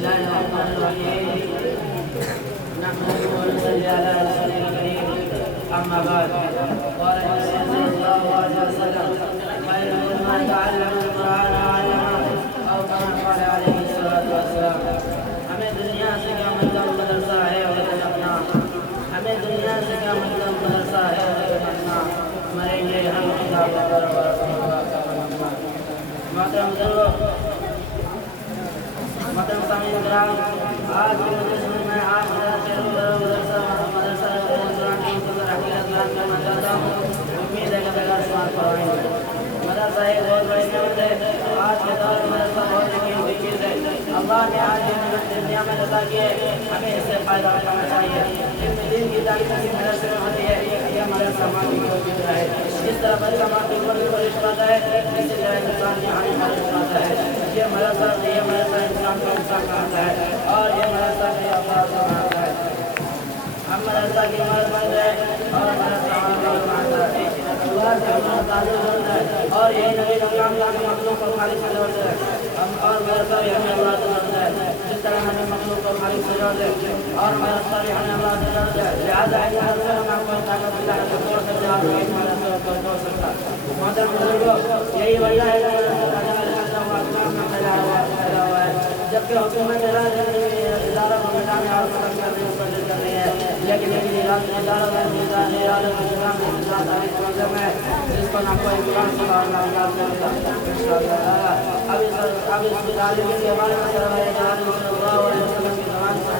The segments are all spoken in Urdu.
الله الرحمن الرحيم نحمده ونصلي على رسوله الكريم أما بعد قال النبي صلى الله عليه وسلم خير من تعلم القرآن وعلمه أو كما قال عليه الصلاة والسلام ہمیں دنیا سے کیا مطلب مدرسہ ہے اور اپنا ہمیں دنیا سے کیا مطلب مدرسہ ہے اور اپنا مریں گے ہم کتاب پر محترم سامعین کرام آج کے مجلس میں آپ مدرسہ قرآن کی حقیقت بیان کرنا چاہتا ہوں امید ہے کہ بغیر سوال پڑھائیں گے مدرسہ ایک بہت بڑی نعمت ہے آج کے دور میں مدرسہ بہت قیمتی چیز ہے اللہ نے آج یہ نعمت عطا کی ہے ہمیں اس سے فائدہ اٹھانا چاہیے دین کی تعلیم کی مدرسے میں ہوتی ہے یہ مدرسہ ماں کی موجود ہے جس طرح بچہ ماں کی پرورش پاتا ہے اسی طرح انسان یہاں پرورش پاتا ہے یہ مدرسہ انسان کو انسان کہتا ہے اور یہ مدرسہ افراد کو کہتا ہے ہم مدرسہ کی مدد بن رہے اور مدرسہ اللہ کے ہمارا تعلق ہوتا ہے اور یہی نبی کلام کا مخلوق کو خالق سے جوڑتا ہے اور مدرسہ بھی ہمیں اللہ سے جوڑتا ہے جس طرح ہمیں مخلوق کو خالق سے جوڑ دے اور مدرسہ بھی ہمیں اللہ سے جوڑتا ہے لہٰذا ایک مدرسہ ہم آپ کو طاقت اللہ کو توڑ سکتے ہیں اور ایک مدرسہ کو توڑ سکتا ہے محترم بزرگوں یہی وجہ ہے کہ جبکہ حکومت ادارہ کو مٹانے اور ختم کرنے پر کوشش کر رہی ہے لیکن ادارہ ہے جس کو نہ کوئی قرآن سنا اور نہ اللہ سے اب اس تعلیم کے بارے میں سرور جہان صلی اللہ علیہ وسلم کی زبان سے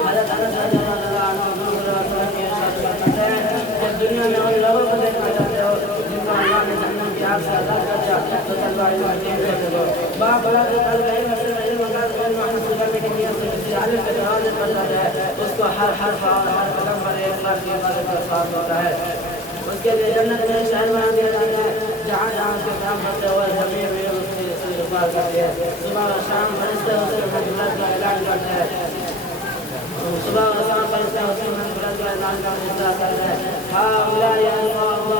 حضرت انس رضی اللہ عنہ کی ارشاد کرتے ہیں کہ دنیا میں ان لوگوں کو دیکھنا چاہتے ہو جن کو اللہ نے جہنم کی آگ سے آزاد کر دیا تو طلبہ علم حکیم سے دیکھو باپ بڑا کے طالب علم صرف علم اللہ کو علم حاصل کرنے کی نیت سے کسی عالم کے دروازے پر جاتا ہے اس کو ہر حرف اور ہر قدم پر ایک لاکھ کی عبادت کا ساتھ ہوتا ہے اس کے لیے جنت میں شہر بنا دیا جاتا ہے جہاں جہاں اس کے قیام کرتے ہوئے زمین میں اس کی استغفار کرتے ہیں صبح و شام فرشتے اس کے مغفرت کا اعلان کرتے ہیں صبح و شام فرشتے اس کے مغفرت کا اعلان کرتے ہیں ہاں اللہ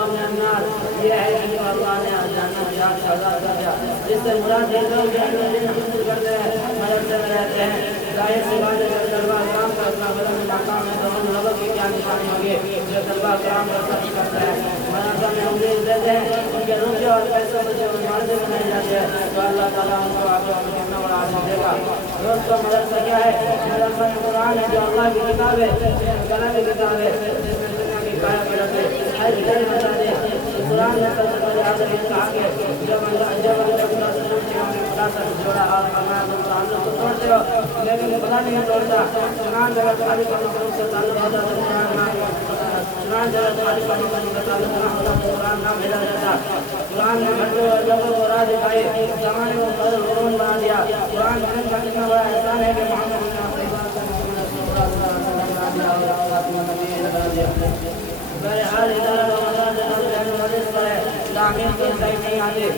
من النار یہ ہے کہ اللہ نے جہنم کی آگ سے آزاد کر دیا جس سے مراد یہ لوگ جہنم میں حاصل کرتے ہیں مدرسے میں رہتے ہیں ظاہر سی بات ہے کہ طلبہ کرام کا اتنا بڑا مقام ہے تو ان لوگوں کی کیا نشانی ہوگی جو طلبہ کرام کا سفر کرتے ہیں مدرسہ میں امید دیتے ہیں ان کے روزے اور پیسوں سے جو مدرسے میں نہیں جاتے ہیں تو اللہ تعالیٰ ان کو آگے کتنا بڑا عالم دے گا دوستوں مدرسہ کیا ہے مدرسہ قرآن ہے جو اللہ کی کتاب ہے کلام کی کتاب ہے جس میں دنیا کی قائم کرتے ہر گھر بتا دے قرآن میں سب سے پہلے حاضر یہ کہا کہ جب اللہ خدا سے جوڑتے ہو خدا سے جوڑا اور فرمایا تم تعلق تو توڑتے ہو لیکن خدا نہیں توڑتا قرآن جگہ تمہاری کا مخلوق سے تعلق ہوتا ہے قرآن جگہ تمہاری کا مخلوق سے تعلق نہ ہوتا تو قرآن نہ بھیجا جاتا قرآن نے بھٹو اور لوگوں کو راہ دکھائی زمانے کو قدر قرون بنا دیا قرآن بھرن کا کتنا بڑا احسان ہے کہ محمد بہرحال ادارہ تعمیر کو صحیح نہیں آتے